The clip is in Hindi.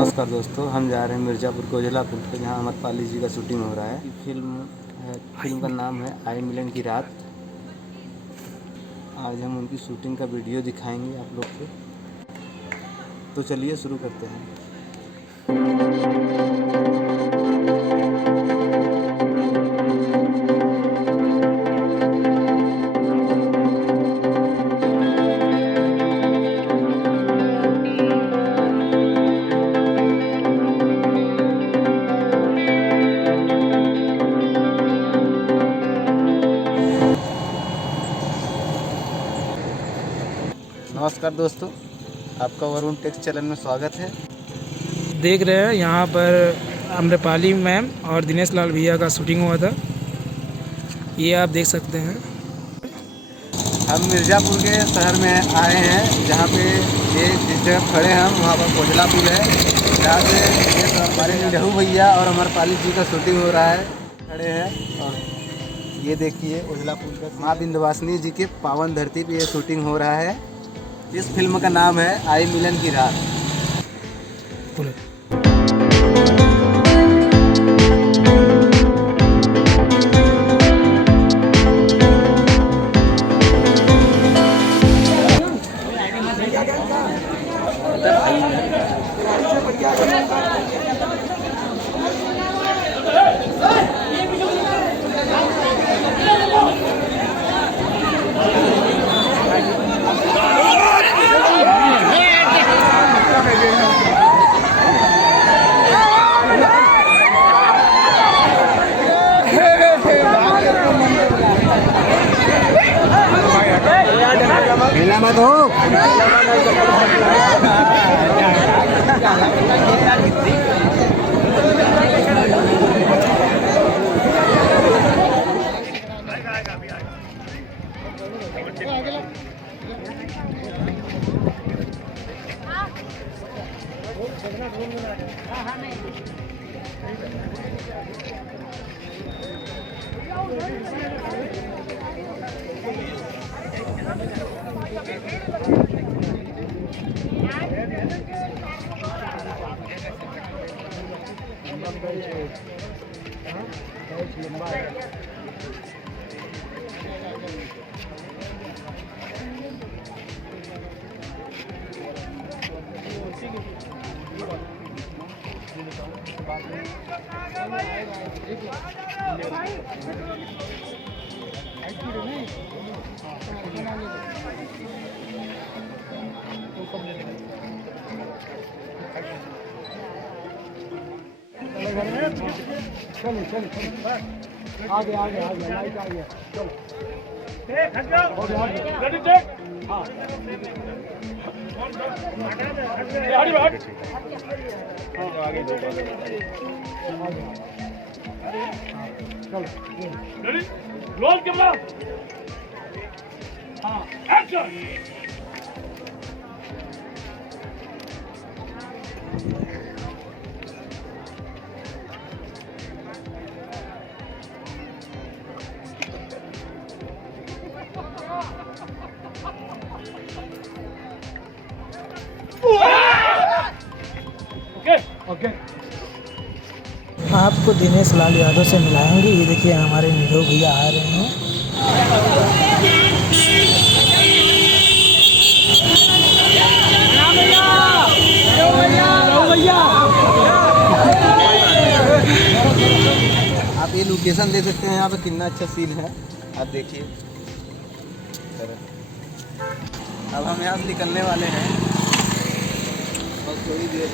नमस्कार दोस्तों, हम जा रहे हैं मिर्ज़ापुर कोजलापुर पे, जहाँ अमरपाली जी का शूटिंग हो रहा है। फिल्म का नाम है आई मिलन की रात। आज हम उनकी शूटिंग का वीडियो दिखाएंगे आप लोग को। तो चलिए शुरू करते हैं। नमस्कार दोस्तों, आपका वरुण टेक्स चैनल में स्वागत है। देख रहे हैं यहाँ पर अम्रपाली मैम और दिनेश लाल भैया का शूटिंग हुआ था। ये आप देख सकते हैं। हम मिर्ज़ापुर के शहर में आए हैं, जहाँ पे ये जिस जगह खड़े हैं हम, वहाँ पर कोजलापुर है, जहाँ पे ये हमारे निरहू भैया और अमरपाली जी का शूटिंग हो रहा है। खड़े हैं और ये देखिए कोजलापुर का माँ विंध्यवासिनी जी के पावन धरती पे ये शूटिंग हो रहा है। इस फिल्म का नाम है आई मिलन की रात। हिला मत हो। चलो आगे लाइट आ गया। चलो हाँ आगे चलो रोल कैमरा। हाँ एक्शन। ओके। आपको दिनेश लाल यादव से मिलाएंगे। ये देखिए हमारे निरहू भैया आ रहे हैं। आप ये लोकेशन दे सकते हैं, यहाँ पे कितना अच्छा सीन है, आप देखिए। अब हम यहाँ से निकलने वाले हैं और थोड़ी देर